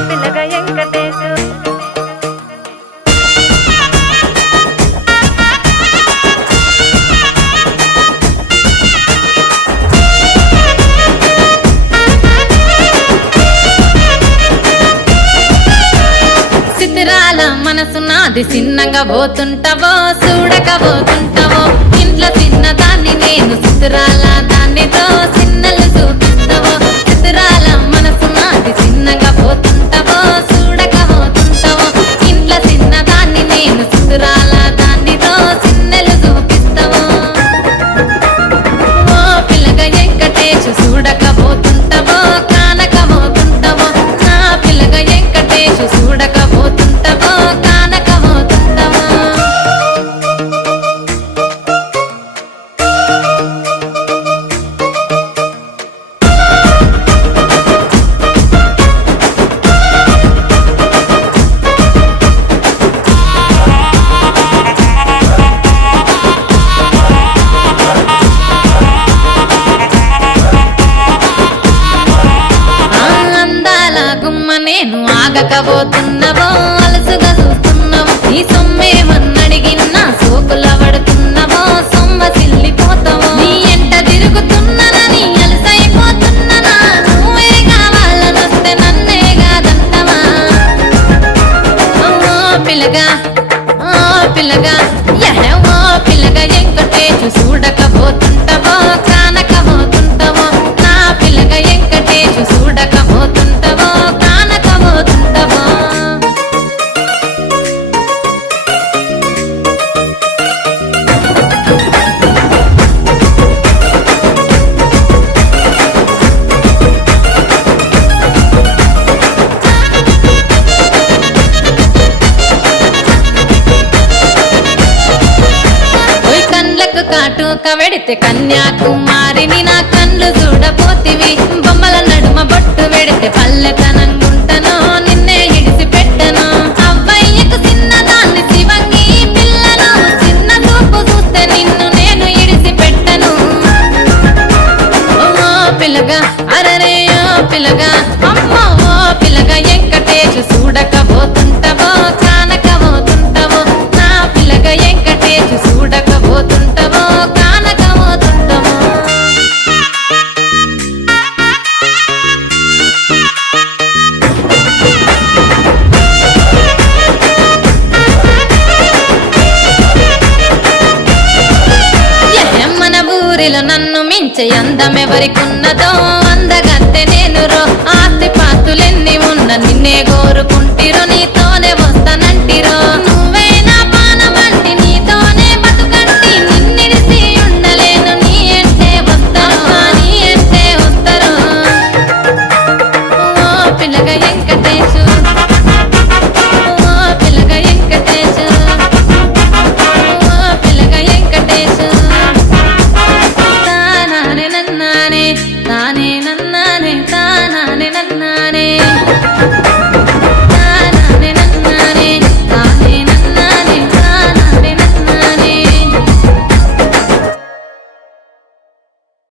పిల్లగా వెంకటేశు చిత్రాల మనసు నాది చిన్నగా పోతుంటావో చూడక పోతుంటావో ఇంట్లో చిన్నదాన్ని నేను చిత్రాల దానితో చిన్నలు చూపిస్తావో చిత్రాల మనసు నాది చిన్నగా పోతుంటావో చూడక పోతుంటావో ఇంట్లో చిన్నదాన్ని నేను చిత్రాల దానితో చిన్నలు చూపిస్తావో ఓ పిల్లగా వెంకటేశు చూడక పోతుంటావో కానక పోతుంటావో నా పిల్లగా వెంకటేశు చూడక పోతుంటావో కానక పోతుంటావో అందాల గుమ్మ నేను ఆగకపోతున్నావో అలసుగా చూస్తున్నావో నీ సొమ్మేమన్నడిగిన్నా సోకుల పడుతున్నావో సొమ్మ సిల్లిపోతావో నీ ఎంట తిరుగుతున్నానని అలసైపోతున్నానా నువ్వే కావాలనొస్తే నన్నే కాదంటవా ఓ పిల్లగా ఓ పిల్లగా ఓ పిల్లగా వెంకటేశు చూడకపోతుంటావో కానకపోతుంటావో నా పిల్లగా వెంకటేశు చూడకపోతుంటావో కానకపోతుంటావో ఓయ్ కండ్లకు కాటుక వెడితే కన్యాకుమారిని నా కళ్ళు చూడపోతివి బొమ్మల నడుమ బొట్టు వెడితే పల్లెతనంగుంటను నిన్నే ఇడిసి పెట్టను అవ్వయ్యకు చిన్నదాన్ని శివంగి పిల్లను చిన్న చూపు చూస్తే నిన్ను నేను ఇడిసి పెట్టను ఓ పిల్లగా అరరే ఓ పిల్లగా అమ్మో ఓ పిల్లగా వెంకటేశు చూడకపోతుంటావో కానకపోతుంటావో నా పిల్లగా వెంకటేశు చూడకపోతుంటావో కానకపోతుంటావో మన ఊరిలో నన్ను మించే అందమెవరికున్నదో